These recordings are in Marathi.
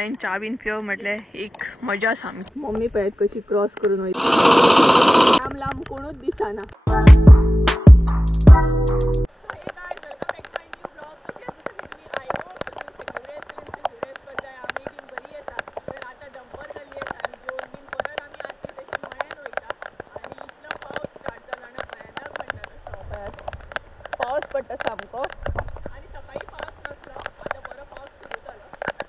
मळ्यान च्या बीन पिव म्हटले एक मजा सामकी. मम्मी पळयत कशी क्रॉस करून वयता, लांब लांब कोणूच दिसना. पाऊस पडटा सामको आणि सकाळी पाऊस नसलो, आता बरो पाऊस सुरू झालो.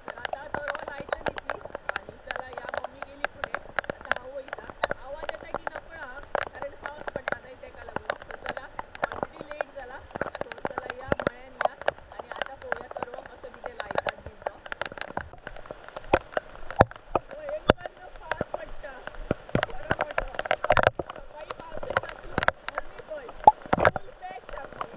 तर आता तो लायट दिसली आणि चला या मम्मी गेली पुढे. आता हांव वयता. आवाज येता की नकळा कारण पाऊस पडटा न्हय तेका लागून. सो चला ऑलरेडी लेट जाला. सो चला या मळ्यान या आणि आता पळोवया तरवो कसो कितें लायतात बी तो. सो एकदम पावस पडटा बरो मोठो. सकाळी पावसूच नासलो. मम्मी पळय फूल पॅक सामकी.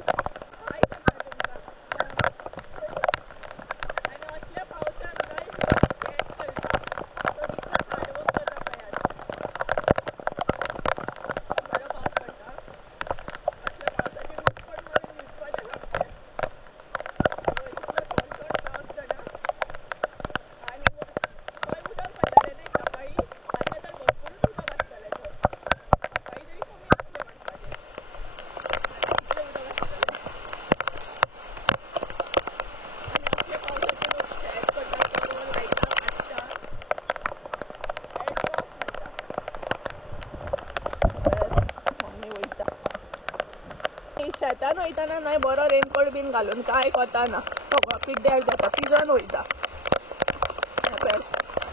शेतान वयताना न्हय बरो रेनकोट बीन घालून काय कोताना सगळो पिड्ड्यार जाता, पिजोन वयता.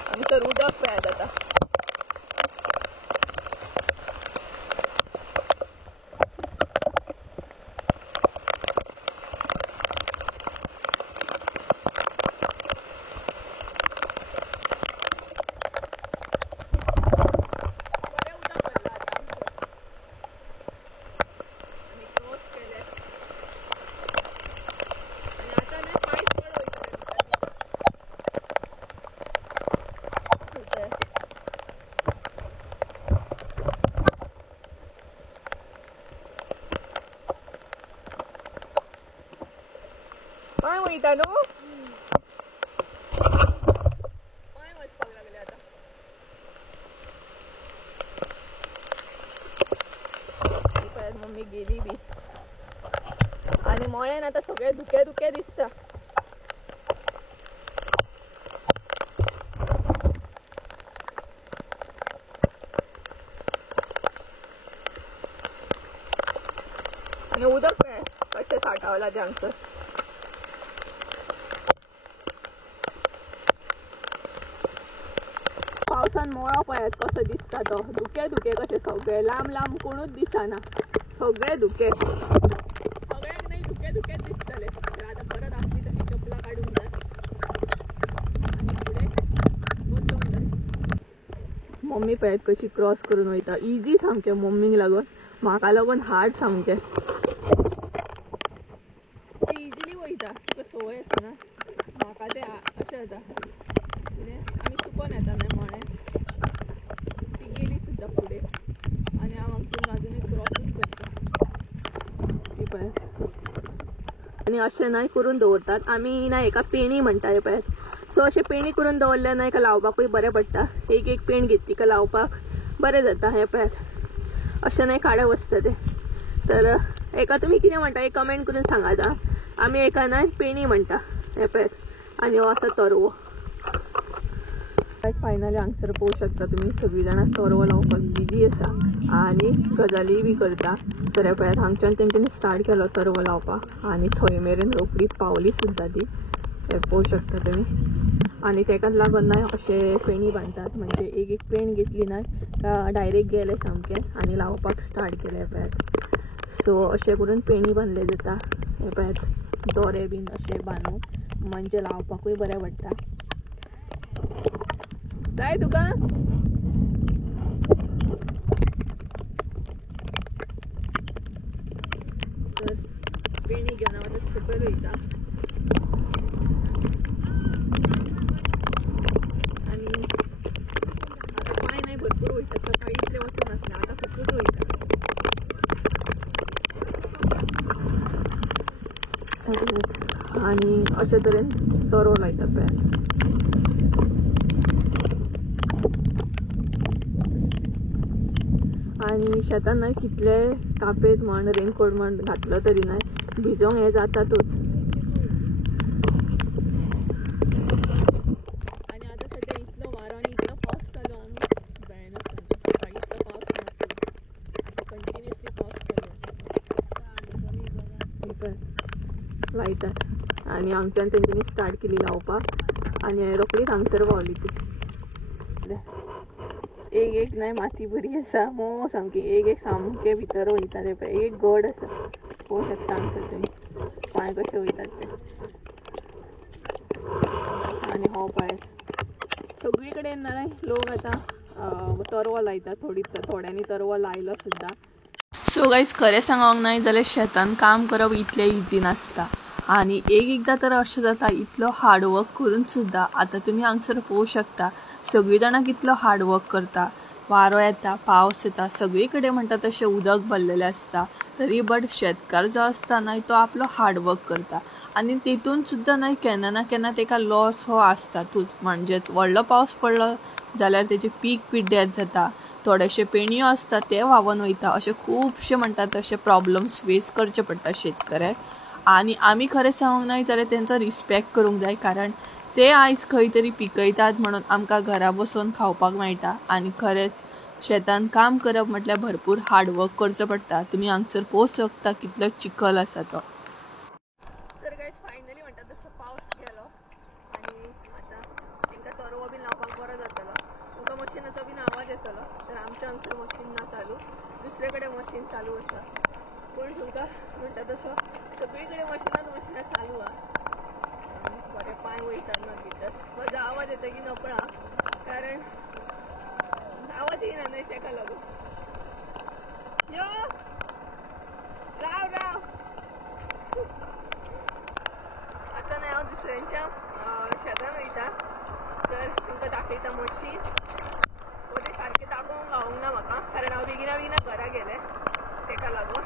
हांगसर उदक पेळ जाता. काय वयता न्हू काय वचपाक लागले आता. पळय मम्मी गेली बी आणि मळ्यान आता सगळे धुके धुके दिसता. आणि उदक पळय कशें साठवला ते हांगसर. पावसान मोळो पळयात कसो दिसता तो. धुके धुके कशे सगळे लांब लांब कोणूच दिसना. सगळे धुके सगळ्यांक नाही धुके धुकेच दिसतले. आता परत आपली तशी चपला काढून जाय आणि पुढे वचूंक जाय. मम्मी पळयत कशी क्रॉस करून वयता. इजी सामकें मम्मीक लागून, म्हाका लागून हार्ड सामकें. इजिली वयता तुका सवय आसा ना. म्हाका ते अशें जाता आमी चुकोन येता न्हय मळ्यान. ती गेली सुद्दां फुडें आनी हांव हांगसून अजुनूय क्रॉसूच करता. ती पळय आनी अशें न्हय करून दवरतात आमी ना एका पेणी म्हणटा पळयात. सो अशें पेणी करून दवरल्यार न्हय लावपाकूय बरें पडटा. एक एक पेण घेतली का लावपाक बरें जाता. हें पळयात अशें न्हय काडे वचता ते. तर एका तुमी कितें म्हणटा एक कमेंट करून सांगात. आमी एका न्हय पेणी म्हणटा. हें पळयात आनी हो आसा तरवो. फायनली हांगसर पळोवंक शकता तुमी सगळीं जाणां तरवो लावपाक बिजी आसा आनी गजाली बी करता. तर हे पळयात हांगच्यान तेंच्यांनी स्टार्ट केलो तरवो लावपाक आनी थंय मेरेन रोखडी पावली सुद्दां ती. हे पळोवंक शकता तुमी. आनी तेकाच लागून न्हय अशें पेणी बांदतात. म्हणजे एक एक पेण घेतली न्हय डायरेक्ट गेले सामके आनी लावपाक स्टार्ट केले पळयात. सो अशें करून पेणी बांदले जाता. हे पळयात दोरे बीन अशें बांदून म्हणजे लावपाकूय बरें पडटा. जाय तुका तर पेणी घेवन हांव आतां सकयल वयता आनी आतां पांय न्हय भरपूर वयता. सकाळी इतलें वचून आसलें आतां फुकूच वयता. आनी अशे तरेन तरवो लायता पळयात. आणि शेतान नाही कितले कापेत म्हण रेनकोट म्हण घातलं तरी नाही भिजोंक हे जातातच. आणि आता सध्या इतलो वारो आणि इतलो पाऊस चालू आहे भयानक. सकाळी इतलो पाऊस नसतो, कंटिन्युअसली पाऊस चालू आहे लायटार. आणि आमच्यान तेंच्यांनी स्टार्ट केली लावपाक आणि रोखडीच हांगसर पावली ती. एक नाही माती बरी आसा मो सामकी. एक सामके भितर वयता ते पळय. एक गड आसा पळोवंक शकता हांगसर तुमी पांय कशे वयतात ते. आणि हो पळय सगळी कडेन ना लोक आता तरवो लायतात. थोड्यांनी तरवो लायलो सुद्धा. सो गायज खरें सांगोंक नाही जाल्यार शेतान काम करप इतलें इजी नासता. आणि एकदां तर अशें जाता इतलो हार्डवर्क करून सुद्धा आतां तुमी हांगसर पळोवंक शकता सगळीं जाणां कितलो हार्डवर्क करता. वारो येता, पावस येता, सगळी कडेन म्हणटा तशें उदक भरलेलें आसता तरी बट शेतकार जो आसता न्हय तो आपलो हार्डवर्क करता. आनी तेतून सुद्दां न्हय केन्ना ना केन्ना ताका लॉस हो आसतातूच. म्हणजेच व्हडलो पावस पडलो जाल्यार तेजें पीक पिड्ड्यार जाता, थोडेशे पेणयो आसता ते व्हांवून वयता. अशे खुबशे म्हणटा तशे प्रॉब्लम्स फेस करचे पडटा शेतकऱ्याक. आणि आमी खरें सांगूंक नाही जाल्यार तेंचो रिस्पेक्ट करूंक जाय, कारण ते आयज खंय तरी पिकयतात म्हणून आमकां घरा बसून खावपाक मेळटा. आनी खरेंच शेतान काम करप म्हटल्यार भरपूर हार्डवर्क करचो पडटा. तुमी हांगसर पळोवंक शकता कितलो चिखल आसा तो. तर गायज फायनली म्हणटा तसो पावस गेलो आणि आतां तांकां तरवो बीन लावपाक बरो जातलो. तुमकां मशिनाचो बीन आवाज येतलो. तर आमच्या हांगसर मशीन ना चालू, दुसरे कडेन मशीन चालू आसा. पूण तुमकां म्हणटा तसो सगळी कडेन मशिनां चालू आहा. बरे पांय वयतात ना भितर. म्हजो आवाज येता की नपळा, कारण आवाज येयना न्हय तेका लागून. यो राव आतां न्हय हांव दुसऱ्यांच्या शेतान वयता. तर तुमकां दाखयता मशीन. ते सारकें दाखोवंक गावूंक ना म्हाका, कारण हांव बेगिना घरा गेलें तेका लागून.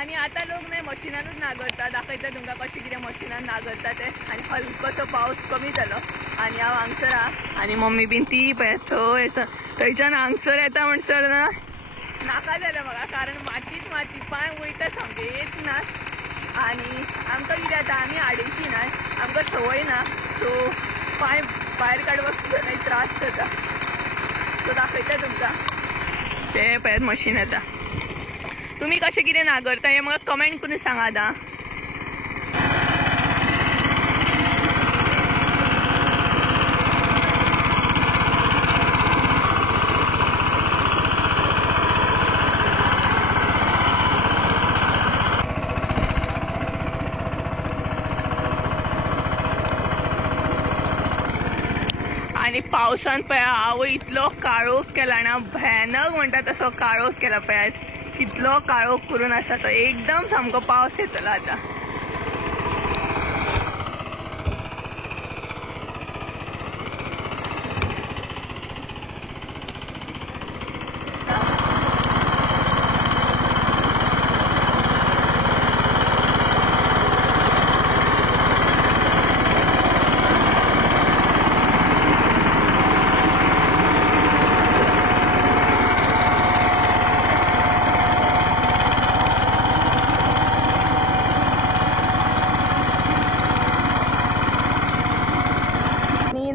आणि आता लोक नाही मशिनानूच नांगरता. दाखयता तुमकां कशें कितें मशिनान नांगरता ते. आणि हलकोसो पावस कमी जालो आणि हांव हांगसर आहा आणि मम्मी बीन ती पळय थंय थंयच्यान हांगसर येता म्हणसर ना नाका जालें म्हाका, कारण मातीच माती पांय वयता सामके येत नात. आणि आमकां कितें जाता आमी हाडीची ना, आमकां संवय ना, सो पांय भायर काडपाक सुद्दां नाही त्रास जाता. सो दाखयता तुमकां ते पळयात मशीन येता. तुम्ही कशें कितें नांगरता हें म्हाका कमेंट करून सांगात आं. आणि पावसान पळय हांव इतलो काळोख केला ना, भयानक म्हणटा तसो काळोख केला पळयात. कितलो काळोख करून आसा तो. एकदम सामको पावस येतलो आता.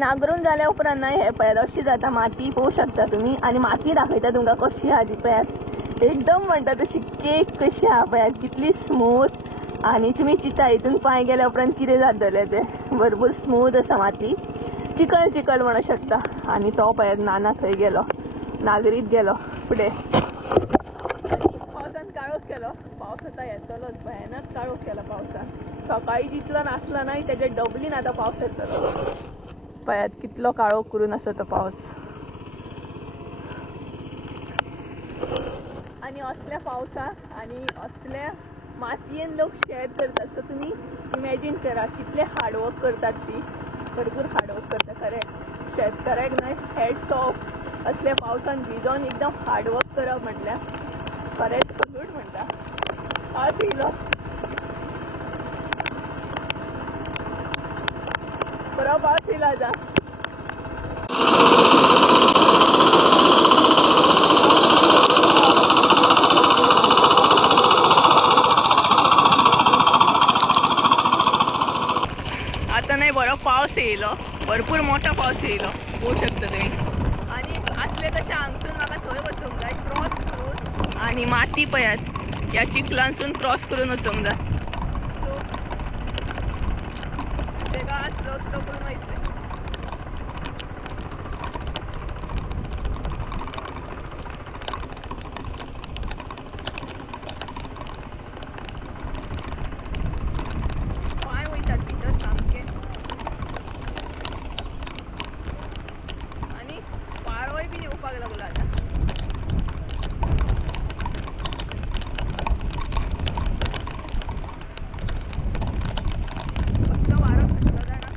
नांगरून जाल्या उपरांत नाही हे पळयात अशी जाता माती पळोवंक शकता तुमी. आणि माती दाखयता तुमकां कशी आहा ती पळयात. एकदम म्हणटा तशी केक कशी आहा पळयात, कितली स्मूथ. आणि तुमी चिंता हितून पांय गेल्या उपरांत कितें जातलें ते. भरपूर स्मूथ आसा माती, चिकल चिकल म्हणूंक शकता. आणि तो पळयात नाना थंय गेलो, नागरीत गेलो फुडें. पावसान काळोख केलो. पावस आतां येतलोच, भयानक काळोख केला पावसान. सकाळी जितलो नासलो न्हय तेजे डबलीन आतां पावस येतलो. पळयात कितलो काळोख करून आसा तो पावस. आणि असल्या पावसाक आणि असल्या मातयेन लोक शेत करतात. सो तुमी इमॅजीन करा कितले हार्डवर्क करतात ती. भरपूर हार्डवर्क करता खरें. शेतकऱ्याक न्हय हॅट्स ऑफ. असल्या पावसान भिजोन एकदम हार्डवर्क करप म्हटल्यार खरेंच सल्यूट म्हणटा. पावस येयलो, बरो पावस येयलो आतां. बरो पावस येयलो, भरपूर मोठो पावस येयलो पळोवंक शकता तुम्ही. आणि असले तशें हांगसून म्हाका थंय वचूंक जाय क्रॉस करून, आणि माती पळयात ह्या चिखलांसून क्रॉस करून वचूंक जाय. सो तेका स्लो स्लो करून वयतलें. पांय वयतात भितर सामके, आनी वारोय बीन येवपाक लागलो आतां. कसलो वारो सुटलो जाणा.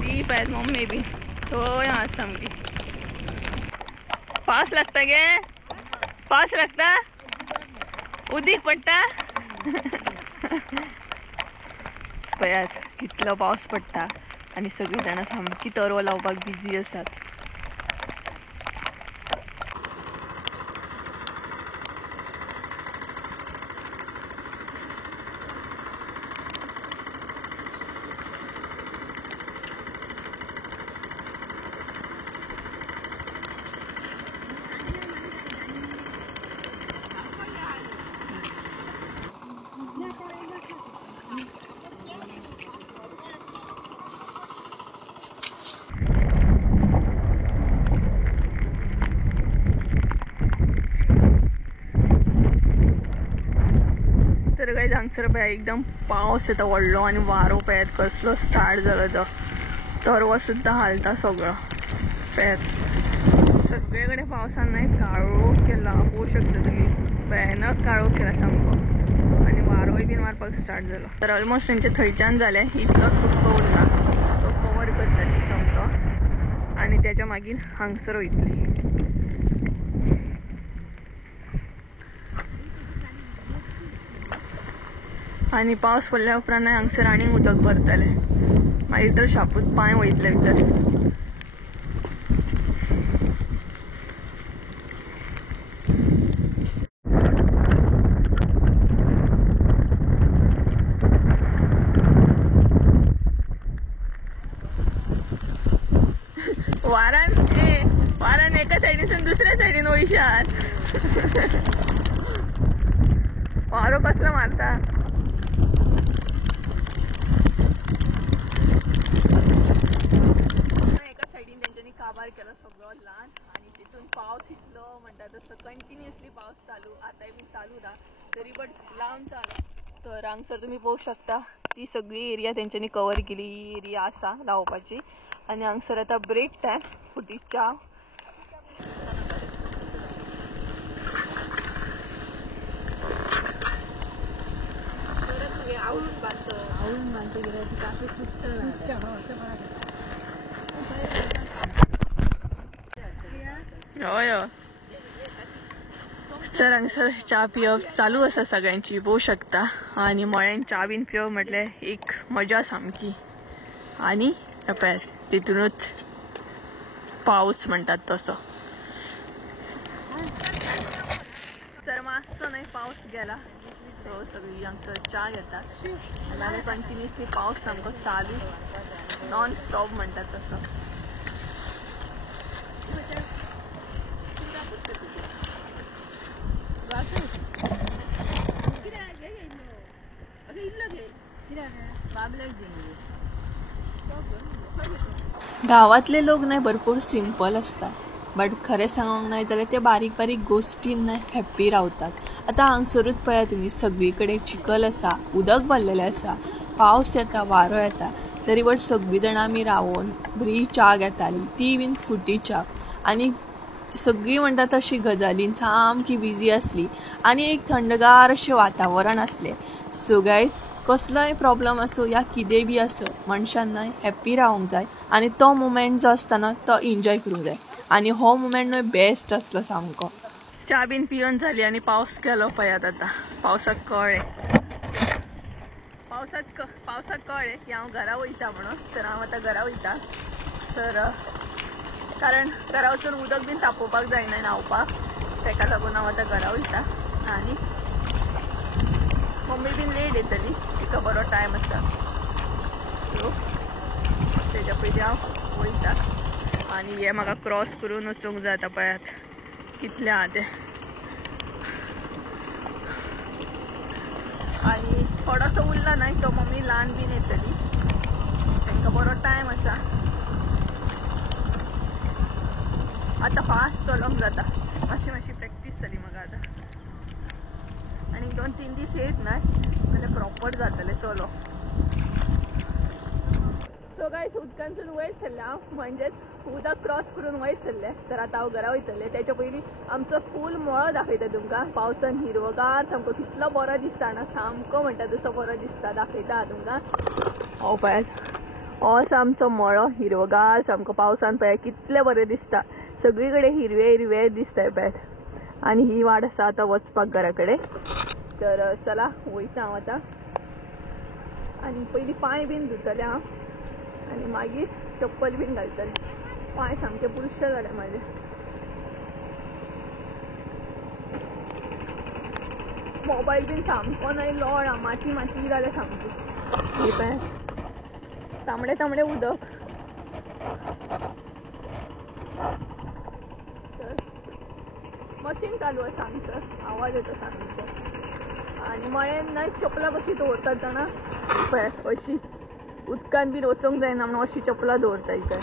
डीप आहेत मम्मी बी थंय आसा सामकी. पावस लागता गे, पावस लागता, उदीक पडटा. पळयात कितलो पावस पडटा आणि सगळी जाणां सामकी तरवो लावपाक बिजी आसात. तर काही हांगसर पळय एकदम पावस येता व्हडलो, आणि वारो पळयात कसलो स्टार्ट जालो तो. तरवो सुद्दां हालता सगळो पळयात. सगळे कडेन पावसान न्हय काळोख केला पळोवंक शकता तुमी. भयानक काळोख केला सामको, आणि वारोय बीन मारपाक स्टार्ट जालो. तर ऑलमोस्ट तेंचे थंयच्यान जालें, इतलोच हुक्को उरला तो कवर करतली सामको, आणि त्याच्या मागीर हांगसर वयतली. आणि पावस पडल्या उपरांत हांगसर आनीक उदक भरतले, मागीर तर शापूत पांय वयतले भितर. वारान एका सायडीसून दुसऱ्या सायडीन वयशात. वारो कसलो मारता. एका सायडीन तेंच्यांनी काबार केलो सगळो ल्हान, आणि तितून पावस इतलो म्हणटा तसो कंटिन्युअसली पावस चालू, आतांय बीन चालू ना तरी बट लावन चालू. तर हांगसर तुमी पळोवंक शकता ती सगळी एरिया तेंच्यांनी कवर केली. ही एरिया आसा धांवपाची, आणि हांगसर आतां ब्रेक टायम, फुटी च्या. हय हय. तर हांगसर च्या पिवप चालू आसा सगळ्यांची पळोवंक शकता, आणि मळ्यान च्या बीन पिवप म्हटल्यार एक मजा सामकी. आणि पळयात तितूनच पावस म्हणटात तसो. तर मातसो न्हय पावस गेला, सो सगळी हांगसर च्या घेतात, आनी कंटिन्युअसली पावस सामको चालू, नॉन स्टॉप म्हणटात तसो. गांवातले लोक न्हय भरपूर सिंपल असतात, बट खरें सांगूंक न्हय जाल्यार ते बारीक बारीक गोश्टीन न्हय हॅप्पी रावतात. आतां हांगसरूच पळया तुमी सगळी कडेन चिखल आसा, उदक भरलेलें आसा, पावस येता, वारो येता, तरी बट सगळीं जाणां आमी रावून बरी च्या घेतालीं, ती बीन फुटी च्या. आनी सगळीं म्हणटा तशी गजालीन सामकी बिजी आसली, आनी एक थंडगार अशें वातावरण आसलें. सो गायज, कसलोय प्रॉब्लम आसूं या कितें बी आसूं, मनशान न्हय हॅप्पी रावूंक जाय, आनी तो मुमेंट जो आसता न्हय तो एन्जॉय करूंक जाय. आनी हो मुमेंट न्हय बेस्ट आसलो सामको. च्या बीन पिवन जाली, आनी पावस गेलो पळयात. आतां पावसाक कळ्ळें, पावसाक कळ्ळें की हांव घरा वयता म्हणून. तर हांव आतां घरा वयता. तर कारण घरा वचून उदक बीन तापोवपाक जायना न्हांवपाक, ताका लागून हांव आतां घरा वयता. आनी मम्मी बीन लेट येतली, तिका बरो टायम आसा सो तेज्या पयलीं हांव वयता आनी हे म्हाका क्रॉस करून वचूंक जाय आतां पळयात कितलें आहा तें आनी थोडोसो उरला न्हय तो मम्मी ल्हान बीन येतली तांकां बरो टायम आसा आतां फास्ट चलोंक जाता मातशी प्रॅक्टीस जाली म्हाका आतां आनी 2-3 दीस येयत न्हय जाल्यार प्रॉपर जातलें चलो सो गायज उदकांसून वयर सरलें हांव म्हणजेच उदक क्रॉस करून वयर सरलें तर आतां हांव घरा वयतलें तेच्या पयलीं आमचो फूल मळो दाखयता तुमकां पावसान हिरवोगार सामको कितलो बरो दिसता ना सामको म्हणटा तसो बरो दिसता दाखयता तुमकां हो पळयात हो आसा आमचो मळो हिरवोगार सामको पावसान पळय कितलें बरें दिसता सगळी कडेन हिरवे हिरवे दिसताय पळयात आनी ही वाट आसा आतां वचपाक घरा कडेन तर चला वयता हांव आतां आनी पयलीं पांय बीन धुतलें हांव आनी मागीर चप्पल बीन घालतलें पांय सामके बुरशे जाले म्हाजे मोबायल बीन सामको न्हय लोळा माती माती जाले सामकी ही पळय तांबडे तांबडे उदक तर मशीन चालू आसा हांगसर आवाज येता सामको आनी मळेन न्हय चपलां कशी दवरतात जाणा पळय अशी उदकान बीन वचोंक जायना म्हणून अशी चपलां दवरता इकडे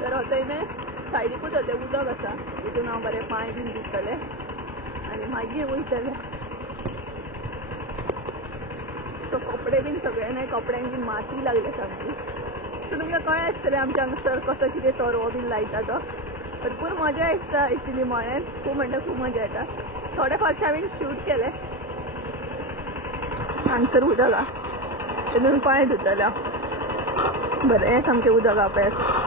तर हथंय सायडीकूच हथंय उदक आसा तितून हांव बरें पांय बीन धुतलें आनी मागीर वयतलें सो कपडे बीन सगळे न्हय कपड्यांक बीन माती लागली सामकी सो तुमकां कळ्ळें आसतलें आमच्या हांगसर कसो कितें तरवो बीन लायता तो भरपूर मजा येता एक्चुली मळ्यान खूब म्हणल्यार खूब मजा येता थोडे फावटी हांवें शूट केलें हांगसर उदक हा तितून पांय धुतलें हांव बरें सामकें उदक हा पळयात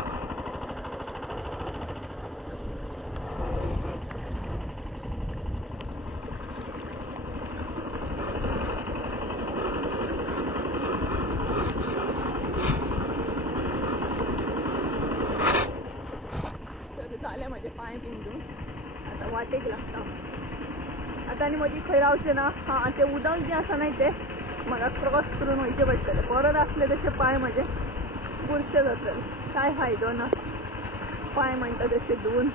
जालें म्हाजे पांय बीन धुवन आतां वाटेक लागता आतां आनी मदीं खंय रावचें ना हां तें उदक जें आसा न्हय तें म्हाका क्रॉस करून वयचें पडटलें परत आसले तशे पांय म्हाजे बुरशे जातले कांय फायदो ना पांय म्हणटा तशे धुवन